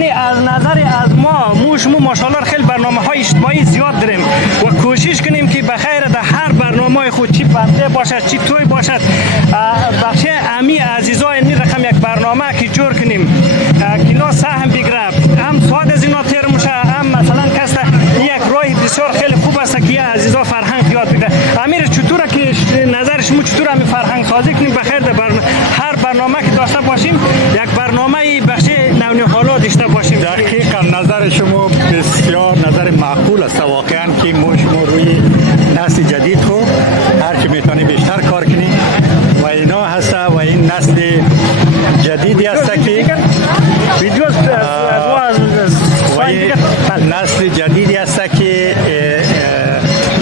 یعنی از نظر از ما شما ماشاءالله خیلی برنامه‌های اجتماعی زیاد داریم و کوشش کنیم که بخیر در هر برنامه خود چی پرده باشد چی توی باشد بخش امی عزیزای این رقم یک برنامه که جور کنیم کلا سهم بگیره هم سواد از اینا تیر میشه هم مثلا کس یک راه بسیار خیلی خوب است که عزیزا فرهنگ یاد بگیره. امیر چطوره که نظر شما چطوره می فرهنگ سازی کنیم بخیر در هر برنامه که داشته باشیم یک برنامه بخش نونهالا داشته باشیم؟ دقیقاً نظر شما بسیار نظر معقول است واقعا که شما روی نسل جدید خو هر چی میتونی بیشتر کار کنی و اینا هست و این نسل جدیدی است که نسل جدیدی است که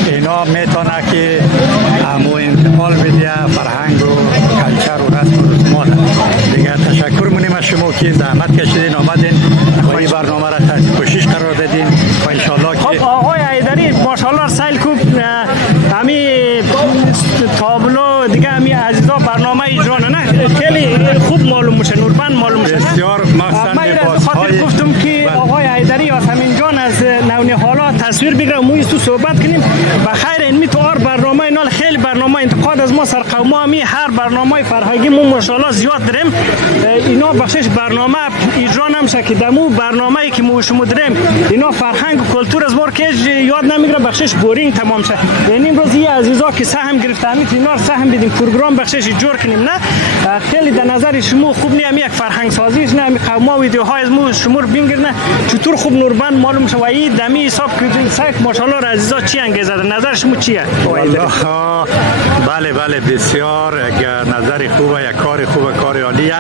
اینا میتونه که همو انتقال بده فرهنگ و کلچر و رسم و رسومات. دیگه تشکر می‌کنیم از شما که زحمت کشیدین آمدین و این برنامه را تحت کوشش قرار دادین و ان شاءالله که خب آقای حیدری ماشاءالله سیل کوب همی تابلو دیگه همی عزیزا برنامه اجرا نه خیلی خوب معلوم میشه نوربند معلوم میشه بسیار من خاطر گفتم که آقای حیدری از همین جان از نونهالا تصویر بگیره موی تو صحبت کنیم بخیر این میتوار برنامه اینال خیلی برنامه انتقاد از ما سر قوما می هر برنامه فرهنگی ما ماشاءالله زیاد داریم اینا بخشش برنامه اجرا نمیشه که دمو برنامه‌ای که ما شما داریم اینا فرهنگ و کلتور از ما که یاد نمیگیره بخشش بورینگ تمام شه. یعنی امروز یه عزیزا که سهم گرفته همین اینا سهم بدیم پروگرام بخشش جور کنیم نه خیلی در نظر شما خوب نیم یک فرهنگ سازی نه می قوما ویدیوهای از ما شما رو بگیرن چطور خوب نوربند معلوم شه و این دمی حساب کنید سایت ماشاءالله عزیزا چی انگیزه نظر شما چیه؟ بله بله بسیار نظر خوبه یک کار خوبه کار عالیه.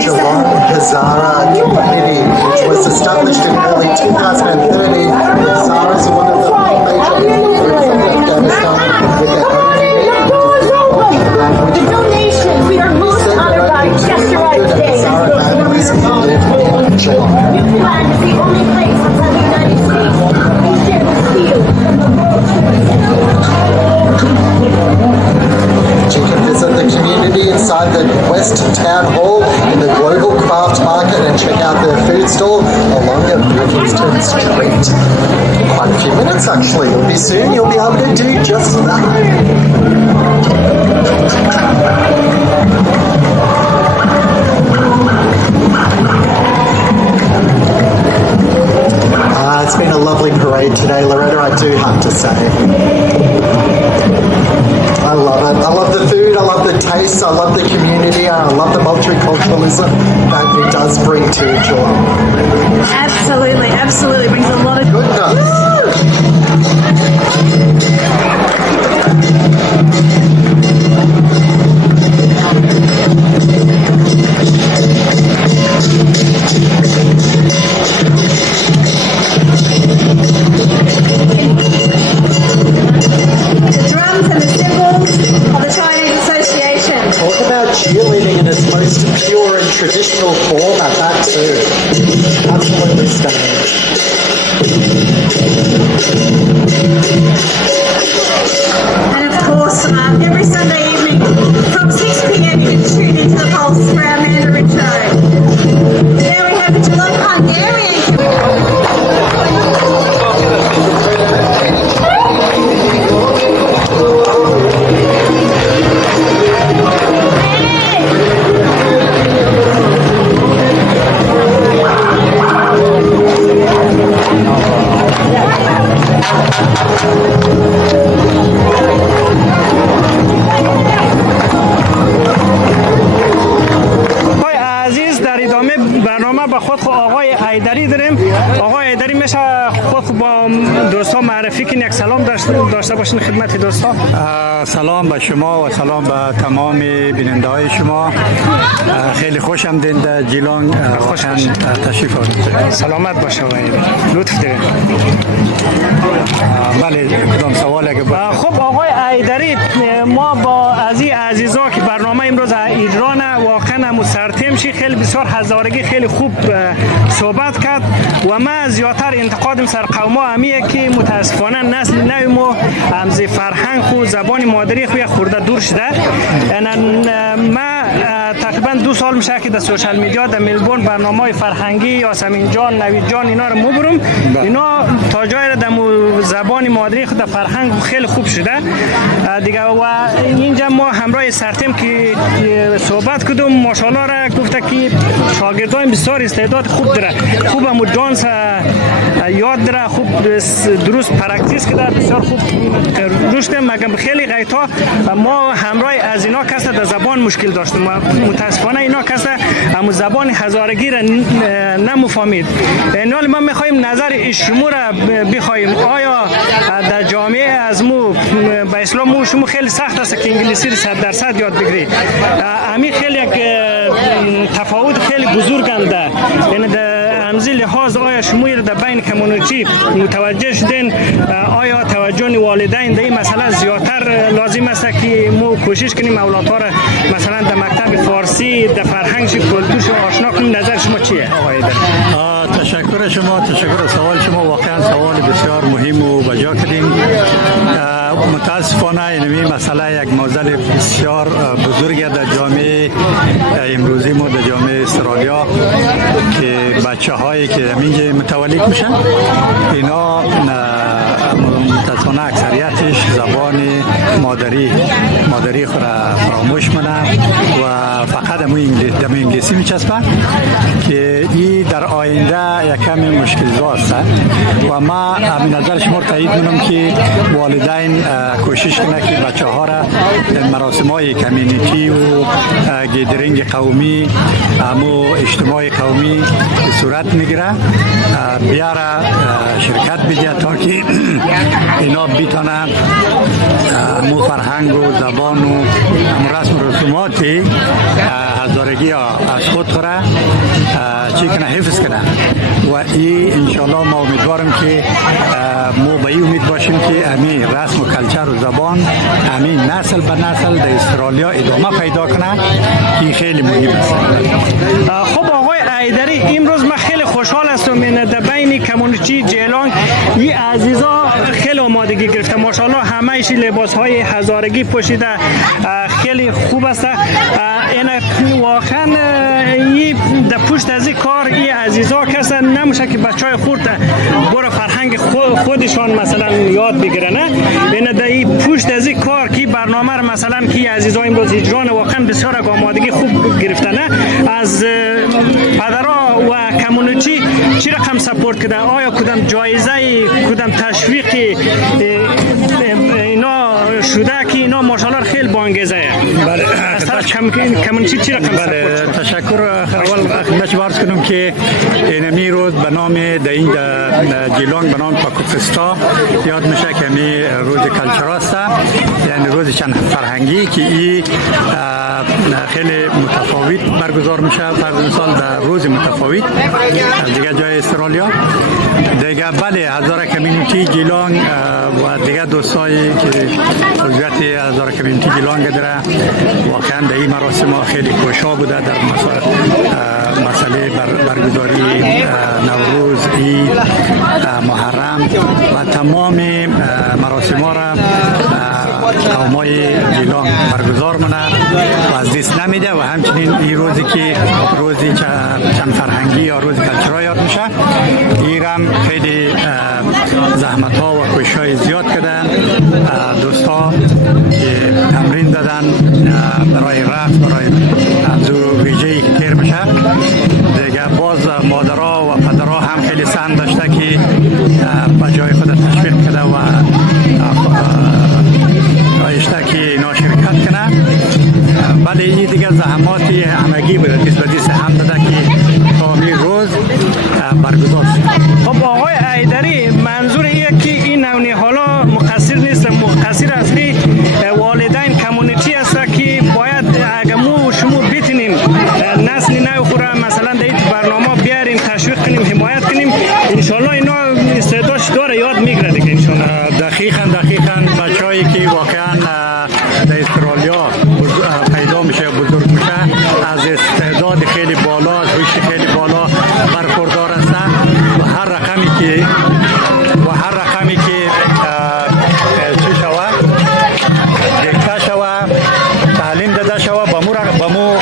Geelong Hezare community, which was established in early 2013. Hezare is one of the major groups in Afghanistan with their own the donations we are most honored by just arrived today. Hezare families live in Geelong. Newfoundland is the only place outside the United States we share this field. You can visit the community inside the West Town Hall in the Global Craft Market and check out their food stall along at Livingston Street. Quite a few minutes actually. It'll be soon you'll be able to do just that. It's been a lovely parade today, Loretta, I do have to say. I love it. I love the food, I love the taste, I love the community, and I love the multiculturalism that it does bring to Geelong. Absolutely, absolutely brings a lot of Goodness. Cheerleading in its most pure and traditional form at that too. Absolutely stunning. And of course, every Sunday evening from 6 p.m. you can tune into the Pulse for our Mandarin show. There we have the Geelong Hungarian. آقای حیدری داریم. آقای حیدری میشه خود با دوستا معرفی کنید یک سلام داشته باشین خدمت دوستا. سلام به شما و سلام به تمام بیننده های شما. خیلی خوشم در جیلانگ تشریف آوردید. سلامت باشه آقای لطف دارید. بله کدام سوال اگه خب آقای حیدری ما با عزیزا که برنامه امروز ایران واقعا مسرتیم شی خیلی بسیار هزارگی خیلی خوب صحبت کرد و ما زیادتر انتقادم سر قوما همیه که متاسفانه نسل نو ما همز فرهنگ و زبان مادری خو خورده دور شده. ما تقریبا 2 سال میشه که در سوشال میدیا در ملبورن برنامه فرهنگی یاسمین جان، نوید جان اینا رو مبرم. اینا تا جای در زبان مادری خود فرهنگ خیلی خوب شده دیگه. و اینجا ما همراه سرتیم که صحبت کردم، ماشاءالله را گفته که شاگردان بسیار استعداد خوب داره، خوب هم دانس یاد داره، خوب درست پرکتیس کرده، بسیار خوب رشد. مگم خیلی غیتا ما همراه از اینا کسا در زبان مشکل داشتیم، متاسفانه اینا کسا هم زبان هزارگی را نمیفهمید. اینال ما میخوایم نظر شما را بخوایم، آیا در جامعه از مو به اسلام شما خیلی سخت است که انگلیسی 100% یاد بگیری؟ امی خیلی یک تفاوت خیلی بزرگ انده، یعنی در همزی لحاظ آیا شما در بین کمیونیتی متوجه شدین؟ آیا توجه والدین در این مسئله زیادتر لازم است که ما کوشش کنیم اولادها را مثلا در مکتب فارسی در فرهنگش کلتورش آشنا کنیم؟ نظر شما چیه آقای در؟ تشکر شما، تشکر سوال شما، واقعا سوال بسیار مهم و بجا کردیم. متاسفانه این مسئله یک معضل بسیار بزرگ در جامعه امروزی ما، در جامعه استرالیا، که بچه هایی که اینجا متولد میشن اینا متاسفانه اکثریتش زبان مادری خود را فراموش کنن و فقط انگلیسی میچسبن که این در آینده یک کمی مشکل است. و ما همین نظر شما تایید میکنم که والدین کوشش کنه که بچه ها را مراسم های کمیونیتی و گیدرینگ قومی، همو اجتماع قومی به صورت میگیره بیاره شرکت بده تا که اینا بیتانن مو فرهنگ و زبان و رسم و رسوماتی هزارگی از خود خورا چی کنه، حفظ کنه. و این انشاءالله ما امیدوارم که ما به این امید باشیم که همین رسم و کلچر و زبان همین نسل به نسل در استرالیا ادامه پیدا کنه که خیلی مهم است. خب آقای ایدری، امروز من خیلی خوشحال هستم در بین کمیونیتی جیلانگ این عزیزا خیلی آمادگی گرفته، ماشاءالله همه‌اش لباس های هزارگی پوشیده، خیلی خوب است. این واقعا در پشت از این کار این عزیزا کسی نمیشه که بچهای خورد برای فرهنگ خودشان مثلا یاد بگیرن. این در این پشت از این کار که برنامه را مثلا که عزیزا امروز اجران واقعا بسیار آمادگی خوب گرفتن. از پدرها و کمیونیتی چی رقم سپورت کردن؟ آیا کدام جایزه، کدام تشویق اینا شده که اینا ماشاءالله خیلی بانگیزه؟ بله، از طرف کمیونیتی چی رقم سپورت؟ بله، تشکر. اول خدمت عرض کنم که اینمی روز به نام در این جیلانگ به نام پاکو فستا یاد میشه که همی روز کلچر است، یعنی روز چند فرهنگی که این خیلی متفاوت برگزار میشه. فرض مثال در روز متفاوت دیگه جای استرالیا دیگه. بله، هزاره کمیونیتی جیلانگ و دیگه دوستایی که عضویت هزاره کمیونیتی جیلانگ داره واقعا در این مراسم خیلی کوشا بوده در مسئله برگزاری نوروز، عید، محرم و تمام مراسم ها را قومای جیلانگ برگزار منه و از دست نمیده. و همچنین این روزی که روزی چند فرهنگی یا روز کلچرها یاد میشه، ایران خیلی زحمت ها و کوشش های زیاد کردن. دوستا که تمرین دادن برای رقص، برای ابزار ویژه‌ای که تیر میشه دیگه. باز مادرها و پدرها هم خیلی سهم داشته که به جای خود تشویق کرده و رایشته که اینا شرکت کنه. ولی این دیگه زحماتی همگی بوده، دیست به دیست هم داده که تا روز برگزار شد. خب آقای ایدری، منظور ایه که این نونی حالا مقصر نیست، مقصر اصلی والدین کمیونیتی است که باید اگر شما بتونیم نسل نو خورا مثلا در این برنامه بیاریم، تشویق کنیم، حمایت کنیم، انشالله اینا استعدادش داره یاد میگیره دیگه انشالله. دقیقاً بچه‌هایی که واقعا در استرالیا پیدا میشه، بزرگ میشه، از استعداد خیلی بالا، از رشد خیلی بالا برخوردار هستن و هر رقمی که چی شود، دکته شود، تعلیم داده شود، به مو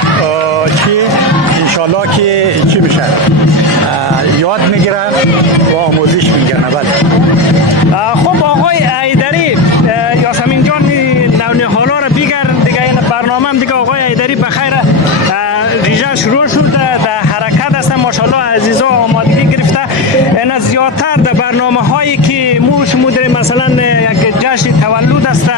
عزیزا آمادگی گرفته اینا زیادتر در برنامه هایی که شما داریم مثلا یک جشن تولد است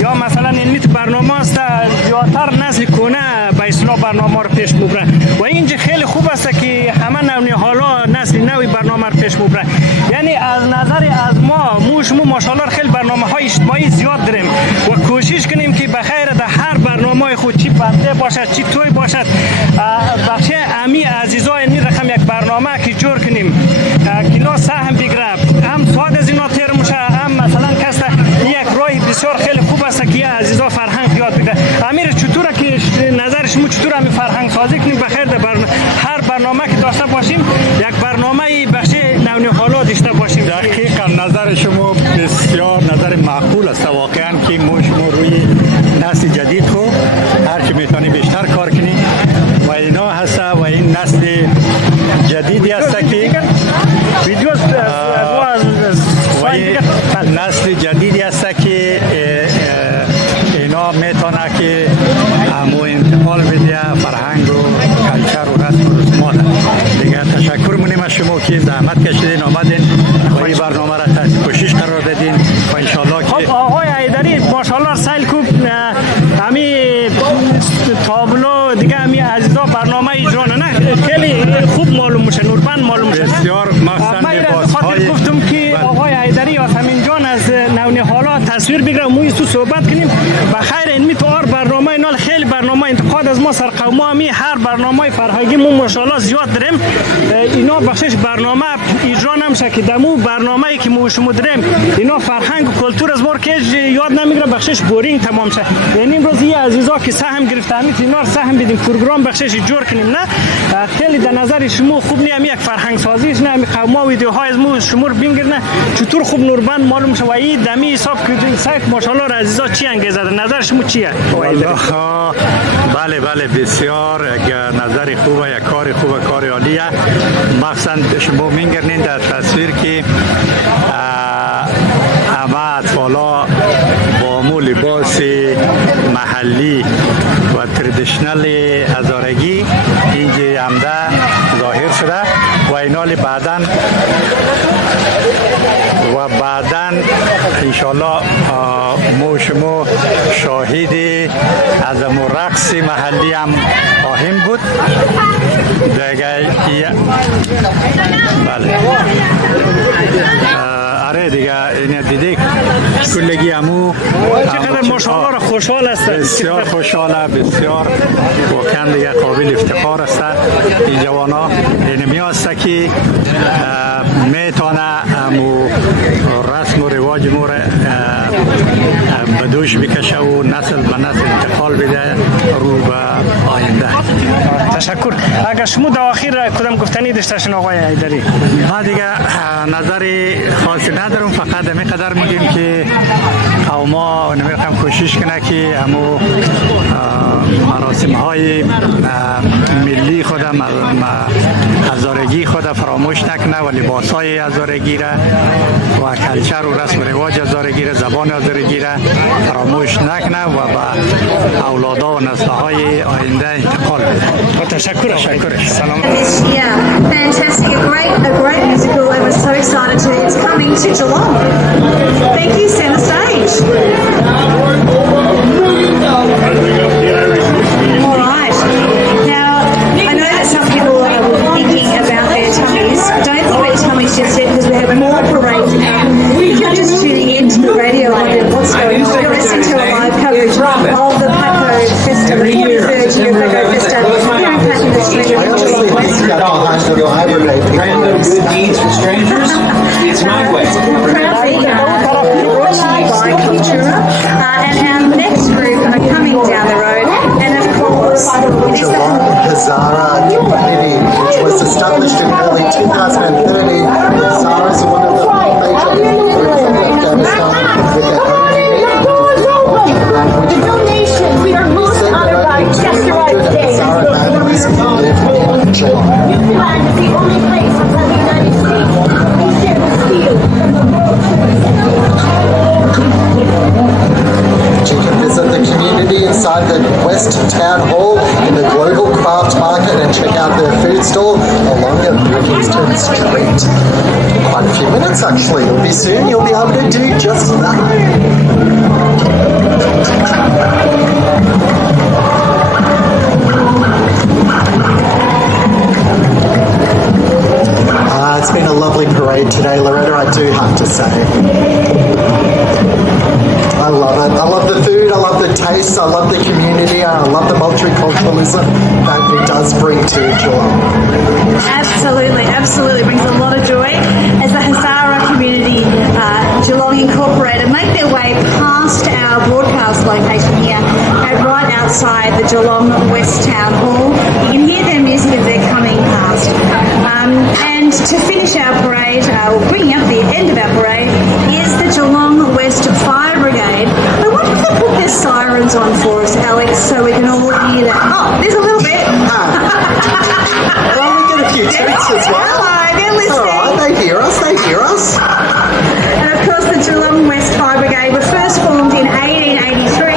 یا مثلا این برنامه است زیادتر نسل کنه به اصطلاح برنامه رو پیش میبره و اینجا خیلی خوب است که همه نوع حالا نسل نوی برنامه رو پیش میبره. یعنی از نظر از ما شما ماشاءالله خیلی برنامه های اجتماعی زیاد داریم و کوشش کنیم که بخیر در هر برنامه خود چی بنده باشد چی توی باشد بخش امی عزیزای این رقم یک برنامه که جور کنیم کلا سهم بگیره هم سواد از اینا تیر میشه هم مثلا کس یک راه بسیار خیلی خوب است که عزیزا فرهنگ یاد بگیره. امیر چطوره که نظر شما چطور همین فرهنگ سازی کنیم بخیر در هر برنامه که داشته باشیم یک برنامه بخش نوع حالا داشته باشیم؟ دقیقاً نظر شما بسیار نظر معقول است واقعا که شما روی نسل جدید خو هر چی میتونی بیشتر کار کنی و اینا هست و این نسل جدیدی است که نسل جدیدی است که اینا میتونه که همو انتقال بده فرهنگ و کلچر و رسم و رسومات. دیگه تشکر می‌کنیم از شما که زحمت کشیدین آمدین و این برنامه را کوشش قرار دادین و ان شاءالله که آقای حیدری ماشاءالله سیل کوب همین تابلو دیگه همین عزیزا برنامه اجرا نه خیلی خوب معلوم میشه نوربند معلوم میشه بسیار مثلا لباس‌های گفتم که آقای حیدری از همین جان از نوع حالا تصویر بگیره و موی تو صحبت کنیم بخیر این میتوار برنامه نال خیلی برنامه انتقاد از ما سر قومای هر برنامه فرهنگی ما ماشاءالله زیاد داریم اینا بخشش برنامه اجرا نمیشه که دمو برنامه‌ای که ما شما داریم اینا فرهنگ و کلتور از ما که یاد نمیگیره بخشش بورینگ تمام شه. یعنی امروز یه عزیزا که سهم گرفته همین اینا سهم بدیم پروگرام بخشش جور کنیم نه خیلی در نظر شما خوب نیم یک فرهنگ سازیش نه قوما ویدیوهای از ما شما رو بگیرن چطور خوب نوربند معلوم شه و این دمی حساب کردین سایت ماشاءالله عزیزا چی انگیزه نظر شما چیه؟ بله بسیار نظر خوبه یک کار خوبه کار عالیه مخصوصا شما میگرنین در تصویر که همه اطفالا با مو لباس محلی و تردیشنل هزارگی اینجا همده ظاهر شده و اینال بعدن انشالله ما شما شاهد از امو رقص محلی هم خواهیم بود بله آره دیگه این دیده کلگی همو چقدر ماشاءالله خوشحال است بسیار خوشحاله بسیار واقعا دیگه قابل افتخار است این جوانا اینمی است که میتونه همو رسم و رواج ما را به دوش بکشه و نسل به نسل انتقال بده رو به آینده. تشکر. اگر شما در آخر کدام گفتنی داشتین آقای حیدری؟ ما دیگه نظر خاصی ندارم فقط همین قدر میگیم که قوما نمیخوام کوشش کنه که همو مراسم های ملی خود هزارگی خود فراموش نکنه و لباس های هزارگی را و کلچر و رسم و رواج هزارگی را زبان هزارگی را فراموش نکنه و به اولادا و نسل های آینده انتقال بده. تشکر. سلام. Yeah, fantastic. A great musical, and we're so excited to. It's coming to Geelong. Thank you. Center stage. All right. Now, I know that some people are thinking about their tummies. Don't think about your tummies just yet because we have more parades to come. If you're just tuning in to the radio like that, what's going on? You're listening to a live coverage of the Pako Festa, the 43rd year Pako Festa. Here in Pako Festa. Random good deeds for strangers, it's my way. Proudly brought to you by Cultura, and our next group are coming down the road, and of course, it is the Hezare community, which was established in early 2013. Hezare is one of the major groups in Afghanistan with their own the donation. We are most honored by just arrived today. Newfoundland is the only place outside the United States we share this field. You can visit the community inside the West Town Hall in the Global Craft Market and check out their food stall along the Eastern Street. Quite a few minutes actually. It'll be soon. You'll be able to do just that. It's been a lovely parade today, Loretta, I do have to say. I love it. I love the food, I love the taste, I love the community, and I love the multiculturalism that it does bring to Geelong. Absolutely, absolutely brings a lot of joy as the Hezara community, Geelong Incorporated, make their way past our broadcast location here and right outside the Geelong West Town Hall. You can hear their music as they're coming past. And to finish our parade, bringing up the end of our parade, is the Geelong West Fire Brigade. I wonder if they put their sirens on for us, Alex, so we can all hear that. Oh, there's a little bit. Well, we get a few toots as well. Hello, they're listening. All right, they hear us. And of course, the Geelong West Fire Brigade were first formed in 1883,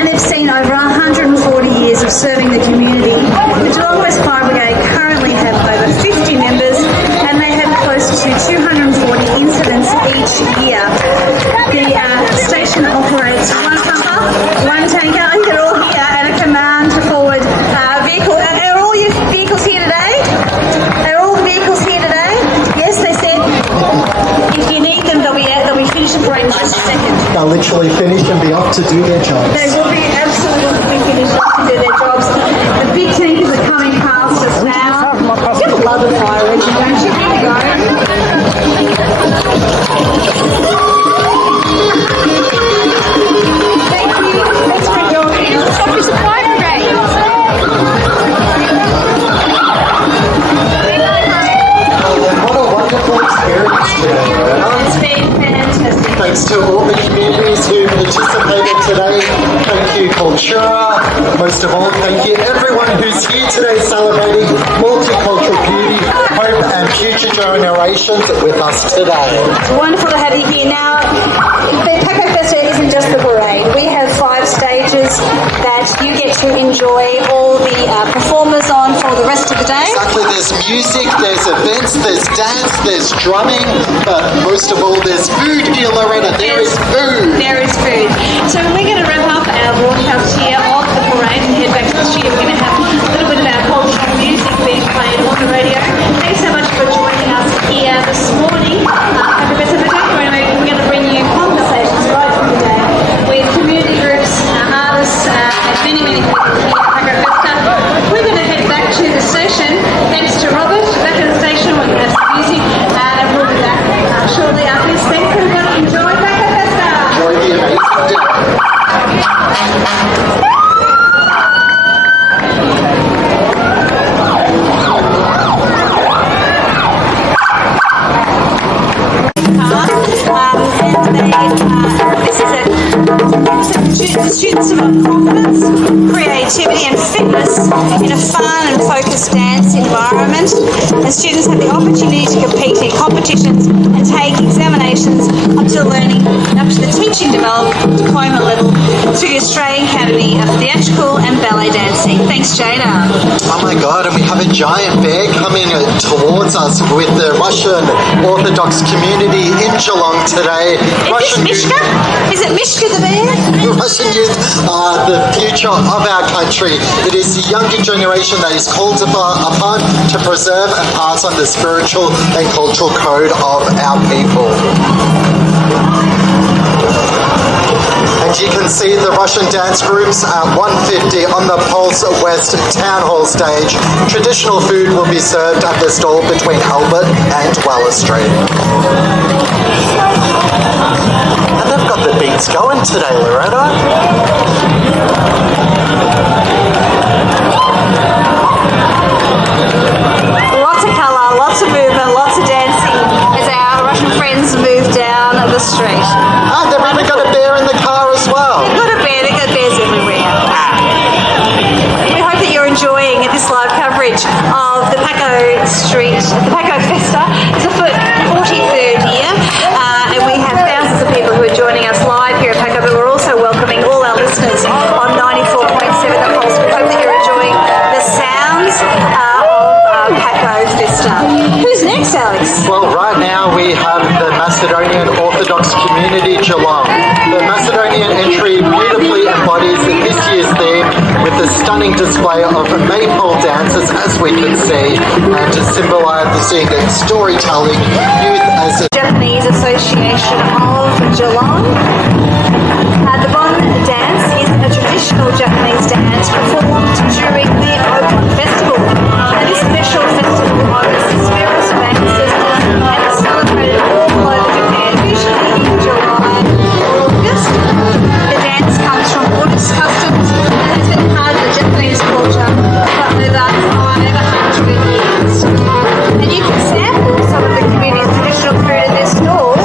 and they've seen over 140 years of serving the community. The Geelong West Fire Brigade currently have over 50 members, and they have close to 240 incidents each year. The station operates one pumper, one tanker, they're all here, and a command forward vehicle. Are all your vehicles here today? Are all the vehicles here today? Yes, they said. If you need them, they'll be finished and parade in just a second. They'll literally finish and be off to do their jobs. They will be absolutely finished up to do their jobs. The big tankers are coming past us now. You love the fire engine, don't you? Here we go. Thank you. Thanks for joining us. Stop your supply brigade. What a wonderful experience today, Loretta. It's been fantastic. Thanks to all the communities who participated today. Thank you, Cultura. Most of all, thank you everyone who's here today celebrating multicultural beauty, hope and future generations with us today. It's wonderful to have you here. Now, the Pako Festa isn't just the parade. We have 5 stages that you get to enjoy all the performers on for the rest of the day. Exactly, there's music, there's events, there's dance, there's drumming, but most of all there's food here, Loretta. There is food. There is food. So we're going to wrap up our broadcast here of the parade and head back to the studio. We're going to have a little bit of our cultural music being played on the radio. Thanks so much for joining us here this morning. Pako Festa, we're going to bring you conversations right through the day with community groups, artists, and many, many people here at Pako Festa. We're going to head back to the station. Thanks to Robert, back at the station. We're going to have some music and we'll be back shortly after this. Thanks everybody. Enjoy Pako Festa. Enjoy the amazing dinner. Students about confidence, creativity and fitness in a fun and focused dance environment, and students have the opportunity to compete in competitions and take examinations up to the teaching developed diploma level through the Australian Academy of Theatrical and Ballet Dancing. Thanks, Jada. Oh my God, and we have a giant bear coming towards us with the Russian Orthodox community in Geelong today. Is this Mishka? Is it Mishka the bear? Russian youth are the future of our country. It is the younger generation that is called upon to preserve and pass on the spiritual and cultural code of our people. And you can see the Russian dance groups at 1:50 on the Pulse West Town Hall stage. Traditional food will be served at the stall between Albert and Weller Street. And they've got the beats going today, Loretta. Lots of colour, lots of movement, lots of dancing as our Russian friends move down the street. And they've even got a bear in the car as well. They've got a bear, they've got bears everywhere. We hope that you're enjoying this live coverage of the Pako Festa. It's the 43rd year, and we have thousands of people who are joining us live here at Pako, but we're also welcoming all our listeners on 94.7 The Pulse. We hope that you're enjoying the sounds of Pako Festa. Alex? Well, right now we have the Macedonian Orthodox community Geelong. The Macedonian entry beautifully embodies this year's theme with a stunning display of maypole dances, as we can see, and to symbolise the storytelling youth as a Japanese Association of Geelong. The Bon dance is a traditional Japanese dance performed during the Open Festival. And this special festival honors the spirits of ancestors and is celebrated all over Japan, usually in July or August. The dance comes from Buddhist customs and has been part of the Japanese culture for over 500 years. And you can sample some of the community's traditional food at their stall.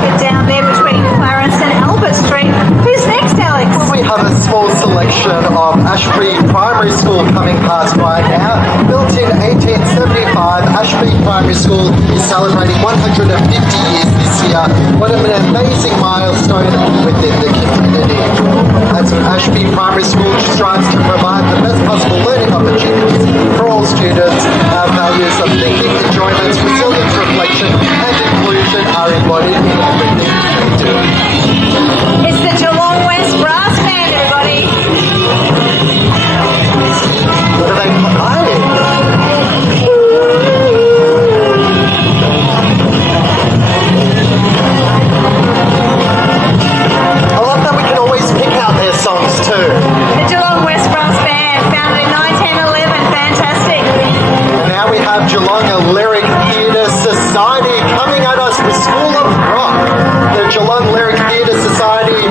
Get down there between Clarence and Albert Street. Who's next, Alex? We have a small selection of Ashby Primary School coming past right now. Built in 1875, Ashby Primary School is celebrating 150 years this year. What an amazing milestone within the community. As Ashby Primary School strives to provide the best possible learning opportunities for all students, our values of thinking, enjoyment, resilience, reflection and inclusion are embodied in everything we do. It's the Geelong West Brass Band, everybody. What are they playing? I love that we can always pick out their songs too. The Geelong West Brass Band, founded in 1911. Fantastic. And now we have Geelong Lyric Theatre Society coming at us with School of Rock. The Geelong Lyric Theatre Society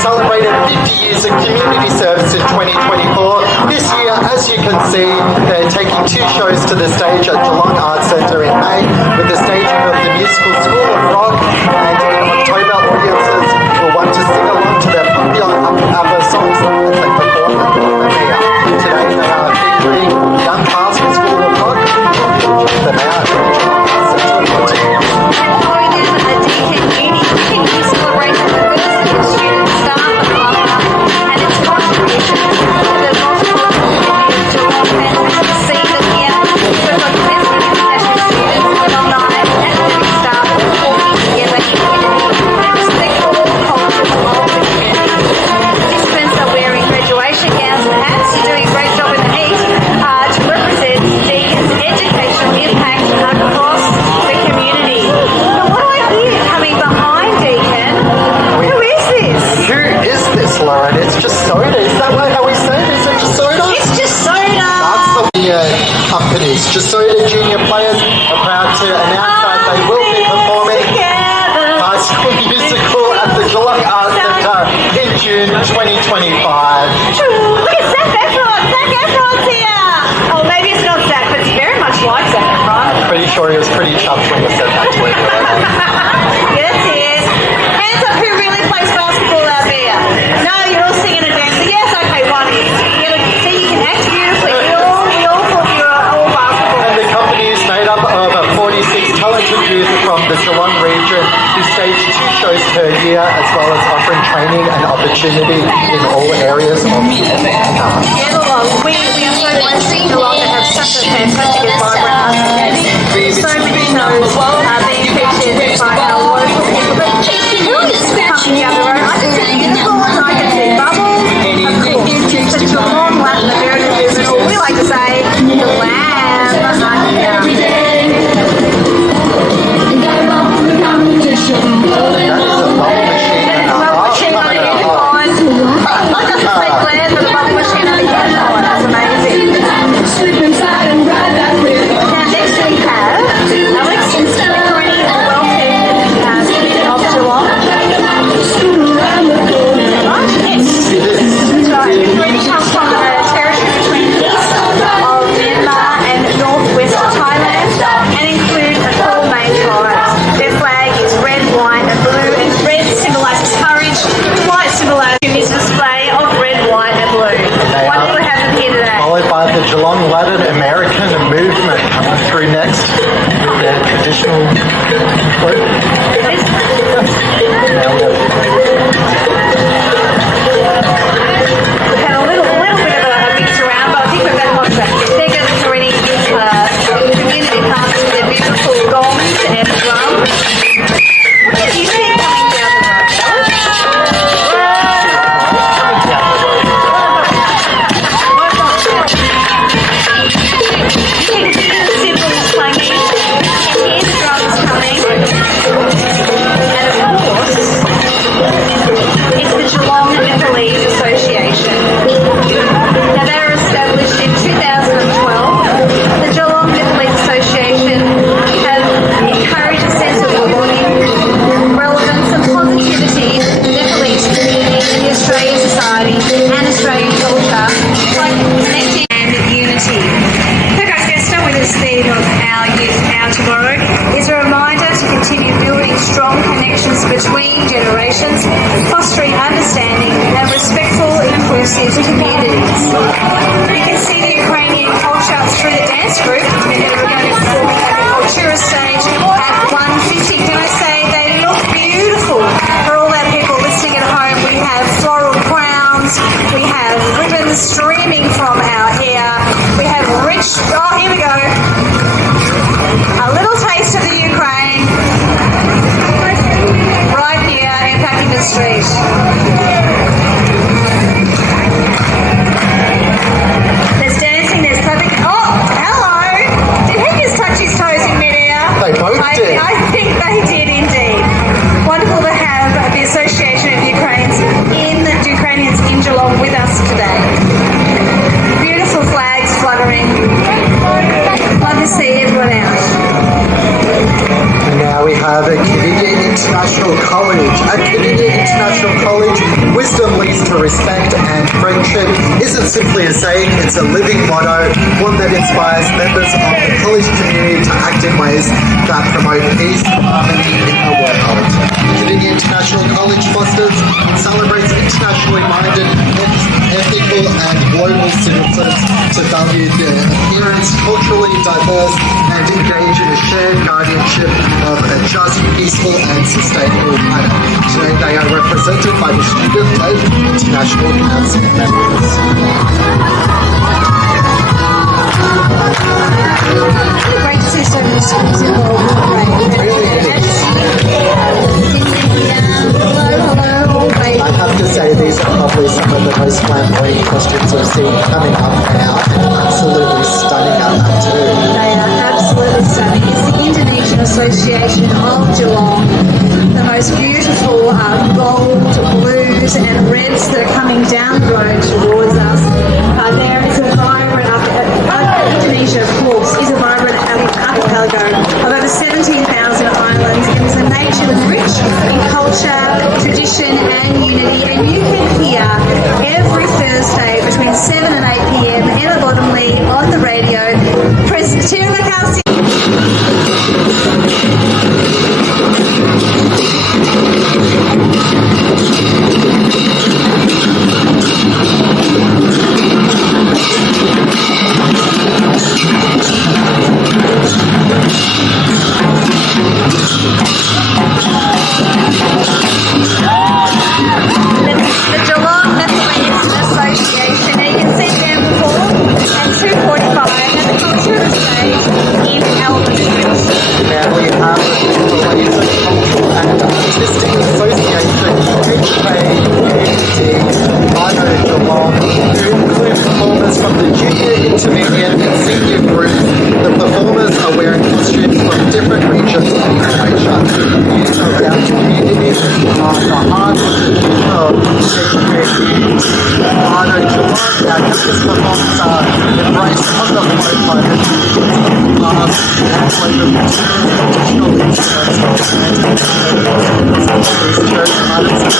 celebrated 50 years of community service in 2024. This year, as you can see, they're taking 2 shows to the stage at Geelong Arts Centre in May with the staging of the musical School of Rock, and in October, audiences will want to sing along to their popular other songs as they perform at the premiere. Today, they are featuring young cast from School of Rock. Check them out. And following them at the Deakin Uni continues celebrating the diversity of students, staff and alumni and its contributions to the multicultural community of Geelong. Fantastic to see them here. We've got domestic international students, alumni and academic staff all working together in unity and respectful of the cultures of the community. Participants are wearing graduation gowns and hats, doing a great job in the heat to represent Deakin's educational impact across the community. But what do I hear coming behind Deakin? Who is this? Who is this, Lauren? It's just soda. Is that how we say it? Is it just soda? It's just soda. That's the companies. Just soda junior players are proud to announce that they will be performing High School Musical at the Geelong Arts Centre in June 2025. Look at Zac Efron. Zac Efron's here. Oh, maybe it's not Zac, but it's very much like Zac Efron. I'm pretty sure he was pretty chuffed when he said that to him. Yes, he is. Hands up who really plays basketball out there. No, you're all singing and dancing. Yes, okay, one is. See, you can act beautifully. We all thought you were all basketball. And the company is made up of 46 talented youth from the Geelong region who stage 2 shows per year, as well as offering training and opportunity in all areas of the Get along. We are so blessed in Geelong to have such a fantastic and vibrant arts community. So many shows being featured by our local people. But who is coming down the road? I can see unicorns, I can see bubbles. Of course, it's the Geelong Latin American movement, or we like to say, the lamb. That is a bubble machine and a half. Like a fake land with a bubble machine and a unicorn. That's amazing. Now next we have Alex Victorini, the welfare student of Geelong. Right? Yes. That's right. Victorini comes from a territory between the east of Myanmar and northwest of Thailand and includes the Qawmai tribes. Their flag is red, white and blue, and red symbolises courage, white symbolises this display of red, white and blue. Wonderful to have them here today. Followed by the Geelong Latin American movement coming through next with their traditional group. We've had a little bit of a mix around, but I think we've got lots of. There goes Victorini, community partners with their beautiful our youth, our tomorrow, is a reminder to continue building strong connections between generations, fostering understanding and respectful, inclusive communities. You can see the Ukrainian culture through the dance group that we're going to perform at the Cultura stage at 1:50. Can I say they look beautiful? For all our people listening at home, we have floral crowns, we have ribbons streaming from our hair, we have rich, oh here we go, a little taste of the Ukraine right here in Packington Street. There's dancing, there's clapping. Oh, hello! Did he just touch his toes in midair? They both did. I think they did indeed. Wonderful to have the Association of Ukrainians in Geelong with us today. Beautiful flags fluttering. Love to see everyone out. And now we have a Canadian International College. At Canadian International College, wisdom leads to respect and friendship isn't simply a saying, it's a living motto, one that inspires members of the college community to act in ways that promote peace and harmony in the world. Canadian International College fosters and celebrates internationally minded, ethical and global citizens to value their appearance, culturally diverse and engage in a shared guardianship of a just, peaceful and sustainable planet. Today they are represented by the student-led International Council members. Great to see so many schools involved in the parade. I have to say these are probably some of the most flamboyant costumes I've seen coming up now, and absolutely stunning at that too. They are absolutely stunning. It's the Indonesian Association of Geelong. The most beautiful gold, blues and reds that are coming down the road towards us. There is a vibrant, Indonesia of course, is a vibrant archipelago of over 17,000 islands. It is a nation rich in culture, tradition and unity, and you can hear every Thursday between 7 and 8 p.m. Emma Bottomley on the radio, Presbyterian House. The Geelong Macedonian Association, and you can see them perform at 2:45 at the Cultura stage in Albany. Now we have the Cultural and Artistic Association, HKUD, Geelong, who include performers from the junior, intermediate and senior groups. The performers are wearing costumes from different regions of Croatia. Youth around communities are the heart of the future of HKUD. Geelong, our youngest performers are embraced on the flow by the traditions of the past and play the traditional instruments and these church artists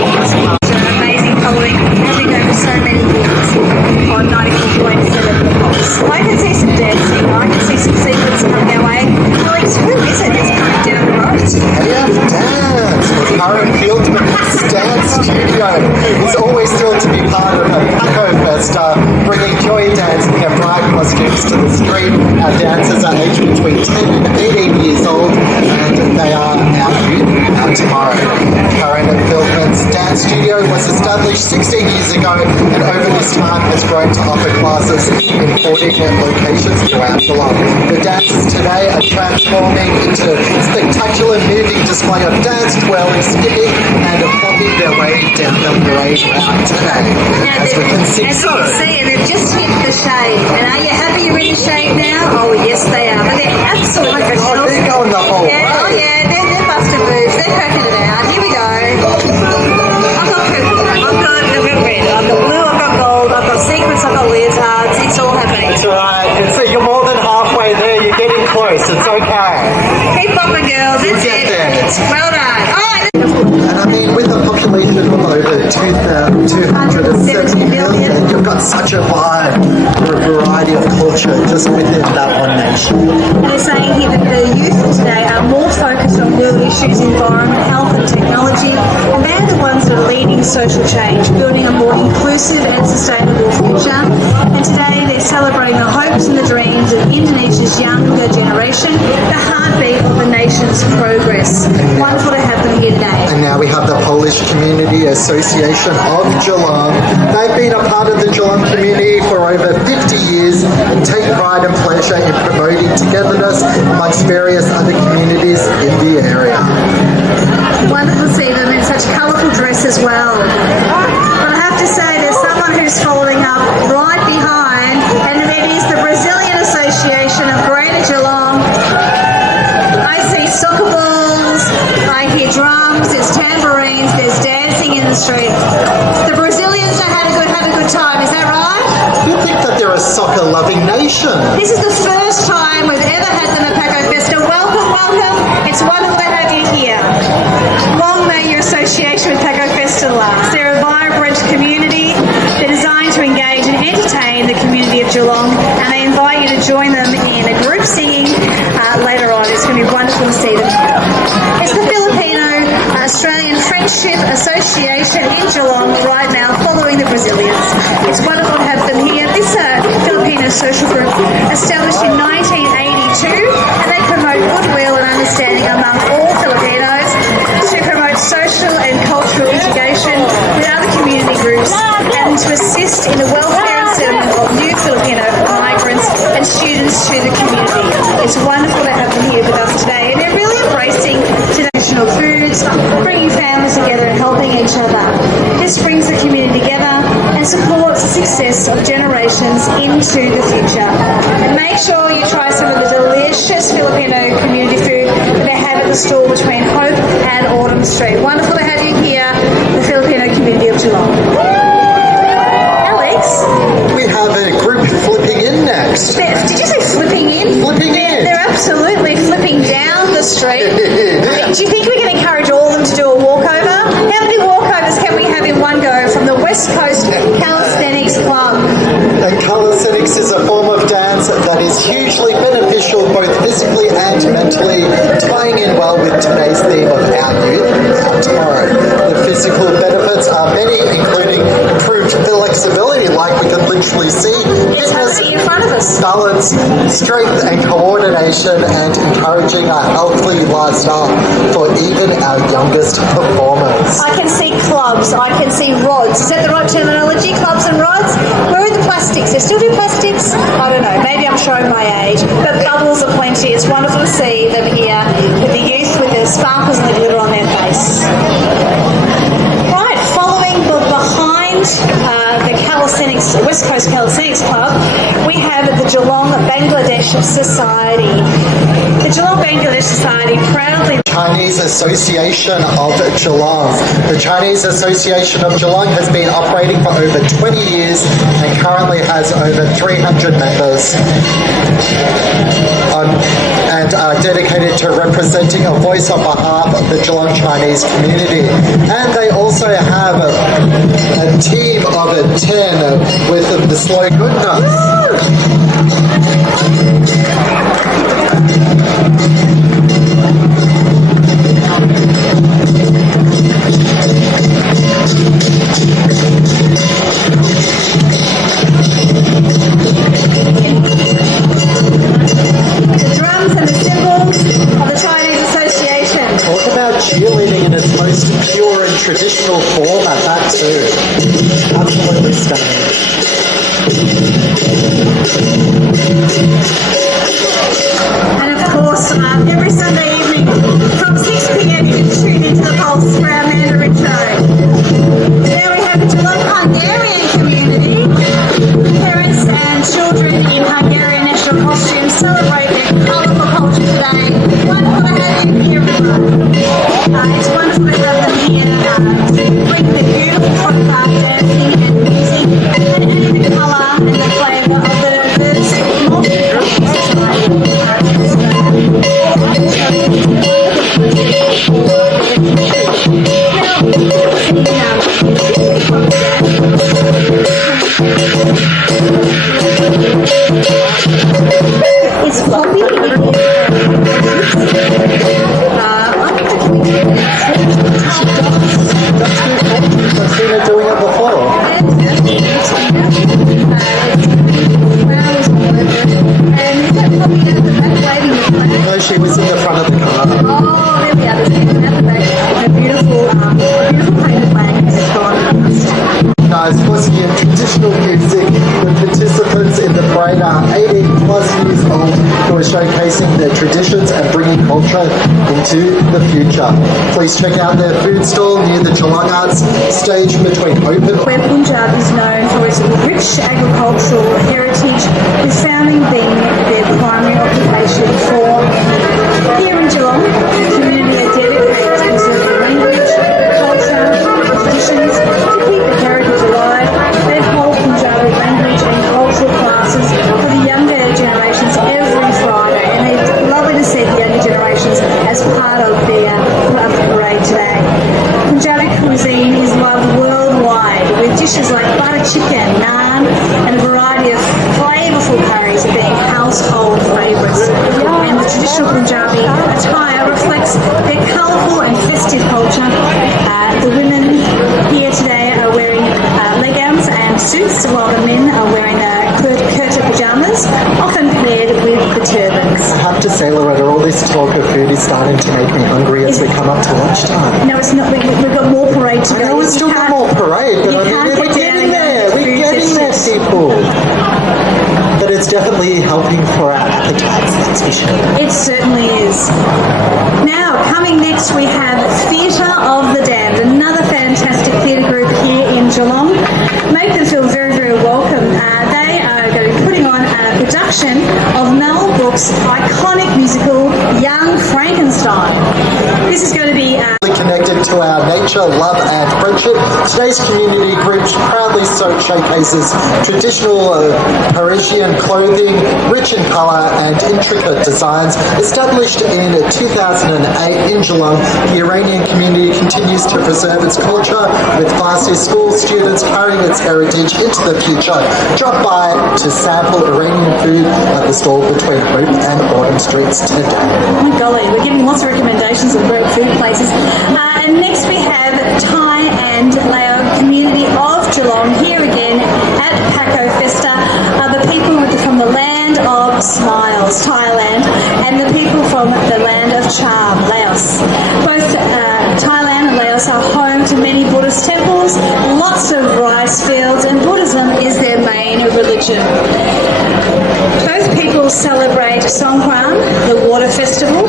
Amazing following, having over so many years on 94.7 The Pulse. I can see some dancing, I can see some secrets coming our way. Alex, who is it that's coming down the road? AF Dance with Karen Fieldman's Dance Studio. It's always thrilled to be part of a Pako Festa, bringing joy dancing and bright costumes to the street. Our dancers are aged between 10 and 18 years old, and they are out tomorrow. Karen Fieldman's Dance Studio was established 16 years ago, and over this time has grown to offer classes in 40 locations throughout Geelong. The dancers today are transforming into a spectacular moving display of dance, twirling, skipping, and popping their way down the parade route today. As we can see, and they've just hit the shade. And are you happy you're in the shade now? Oh yes, they are. But they're absolutely professional. they're going the whole way. Oh yeah, they're busting moves. They're cracking it out. Here we go. I've got purple, I've got red, I've got blue, I've got gold, I've got secrets, I've got leotards. It's all happening. That's right. And so you're more than halfway there. You're getting close. It's okay. Keep popping, girls. It's Get it. there. Well done. Oh, And I mean, driving social change, building a more inclusive and sustainable future. And today they're celebrating the hopes and the dreams of Indonesia's younger generation, the heartbeat of the nation's progress. Wonderful to have them here today. And now we have the Polish Community Association of Geelong. They've been a part of the Geelong community for over 50 years and take pride and pleasure in promoting togetherness amongst various other communities in the area. Wonderful to see them in such colourful dress as well. But I have to say there's someone who's following up right behind, and it is the Brazilian Association of Greater Geelong. I see soccer balls, I hear drums, there's tambourines, there's dancing in the street. The Brazilians know how to have a good time, is that right? You think that they're a soccer-loving nation? This is the first time we've ever had them at Pako Festa. Welcome, welcome. It's wonderful to have you here. Long may your association with Pako Festa last. They're a vibrant community. They're designed to engage and entertain the community of Geelong, and they invite you to join them in a group singing later on. It's going to be wonderful to see them. It's the Filipino Australian Friendship Association in Geelong right now, following the Brazilians. It's wonderful to have them here. This Filipino social group established in 1982, and they promote goodwill and understanding among all Filipinos to promote social and cultural integration with other community groups and to assist in the welfare and settlement of new Filipino migrants and students to the community. It's wonderful to have them here with us today, and they're really embracing traditional foods, bringing families together and helping each other. This brings the community together and supports the success of generations into the future. And make sure you try some of the delicious Filipino community food that they have at the stall between Hope and Autumn Street. Wonderful to have you here, the Filipino community of Geelong. Alex? We have a group flipping in next. Did you say flipping in? Flipping in. They're absolutely flipping down the street. Do you think we can encourage all of them to do a walkover? How many walkovers can we have in one go from the West Coast Calisthenics Club? And calisthenics is a form of dance that is hugely beneficial both physically and mentally, tying in well with today's theme of our youth, our tomorrow. The physical benefits are many, including improved flexibility, like we can literally see, fitness, in front of us, balance, strength and coordination, and encouraging a healthy lifestyle for even our youngest performers. I can see clubs, I can see rods. Is that the right terminology? Clubs and rods? Where are the plastics? They still do plastics? I don't know. Maybe I'm showing my age. But bubbles are plenty. It's wonderful to see them here with the youth with the sparkles and the glitter on their face. Right, following behind the Calisthenics, West Coast Calisthenics Club, we have the Geelong Bangladesh Society. The Geelong Bangladesh Society proudly... Chinese Association of Geelong. The Chinese Association of Geelong has been operating for over 20 years and currently has over 300 members and are dedicated to representing a voice on behalf of the Geelong Chinese community. And they also have a team of 10 with the slogan goodness. Cheerleading in its most pure and traditional form at that too. Absolutely stunning. And of course, every Sunday evening from 6 p.m. you can tune into the Pulse for our Mandarin show. There we have the Geelong Hungarian community. Parents and children in Hungarian national costumes celebrate their colourful culture today. Wonderful to have you here, everyone. It's wonderful to have them here to bring the beautiful folk dancing and music and adding the colour and the flavour of the multi-cultural society. It's poppy. showcasing their traditions and bringing culture into the future. Please check out their food stall near the Geelong Arts stage between Open. Where Punjab is known for its rich agricultural heritage, with farming being their primary occupation. For here in Geelong, the community are dedicated to preserving language, culture, traditions to keep the heritage alive. They hold Punjabi language and cultural classes for the younger generations every Friday, and they're lovely to see the younger generations as part of their parade today. Punjabi cuisine is loved worldwide, with dishes like butter chicken, naan, and a variety of flavourful curries being household favourites. And the traditional Punjabi attire reflects their colourful and festive culture. The women here today are wearing leggings and suits, while the men are wearing kurta pyjamas, often paired with the turbans. I have to say, Loretta, all this talk of food is starting to make me hungry as we come up to lunchtime. No, it's not. We've got more parade to go. I know we've still got more parade, but I mean, we're getting there. We're getting there, people. But it's definitely helping for our appetites, that's for sure. It certainly is. Now, coming next, we have Theatre of the Damned, another fantastic theatre group here in Geelong. Make them feel very, very welcome. They are going to be putting on a production of Mel Brooks' iconic musical, Young Frankenstein. This is going to be connected to our nature, love and friendship. Today's community group proudly showcases traditional Parisian clothing, rich in colour and intricate designs. Established in 2008 in Geelong, the Iranian community continues to preserve its culture, with varsity school students carrying its heritage into the future. Drop by to sample Iranian food at the stall between Hope and Autumn Streets today. Oh my golly, we're giving lots of recommendations of great food places. And next we have Thai and Lao community of Geelong, here again at Pako Festa. The people from the land of smiles, Thailand, and the people from the land of charm, Laos. Both Thailand and Laos are home to many Buddhist temples, lots of rice fields, and Buddhism is their main religion. Both people celebrate Songkran, the water festival,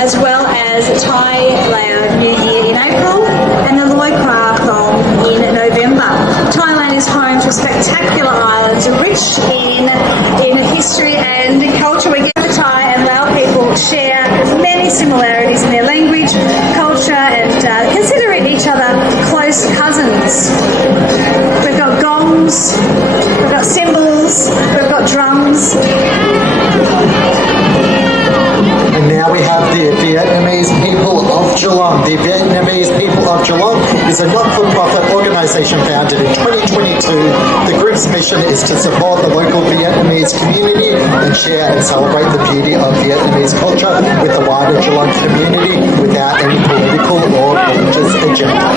as well as Thai-Lao New Year in April and the Loi Kra Thong in November. Thailand is home to spectacular islands rich in history and culture. We get the Thai and Lao people share many similarities in their language, culture, and consider each other close cousins. We've got gongs, we've got cymbals, we've got drums. And now we have the Vietnamese people of Geelong. The Vietnamese people of Geelong is a not-for-profit organisation founded in 2022. The group's mission is to support the local Vietnamese community and share and celebrate the beauty of Vietnamese culture with the wider Geelong community without any political or religious agenda.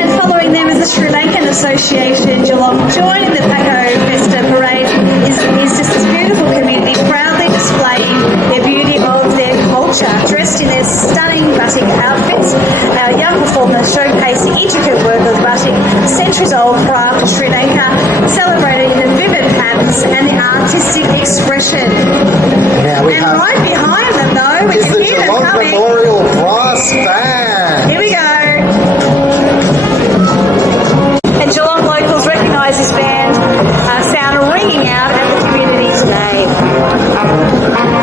And following them is the Sri Lankan Association Geelong. Joining the Pako Festa parade is just this beautiful community proudly displaying their beauty of their culture, dressed in their stunning batik outfits. Our young performers showcase the intricate work of batik, centuries-old craft of Sri Lanka, celebrating the vivid patterns and the artistic expression. Now we and have right behind them, though, we is can the hear them Geelong coming. Memorial Brass Band. Here we go. And Geelong locals recognise this band sound ringing out at the community today.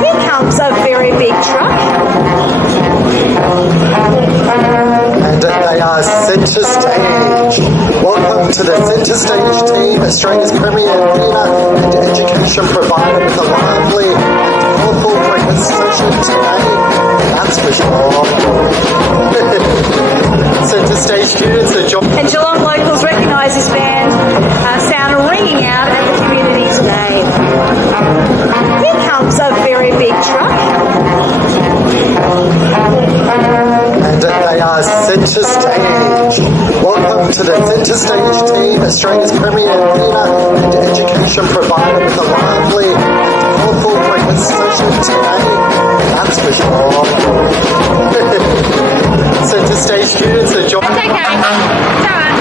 Here comes a very big truck. And they are centre stage. Welcome to the centre stage team, Australia's premier theatre and education provider with a lively and colourful breakfast session today. That's for sure. Centre stage students are joining. And Geelong locals recognise this band sound ringing out at the community today. Here comes a very big truck. And they are centre stage. Welcome to the centre stage team, Australia's premier theatre and education provider with a lively and colourful breakfast session today. That's for sure. Centre stage students are joining. It's okay. It's all right.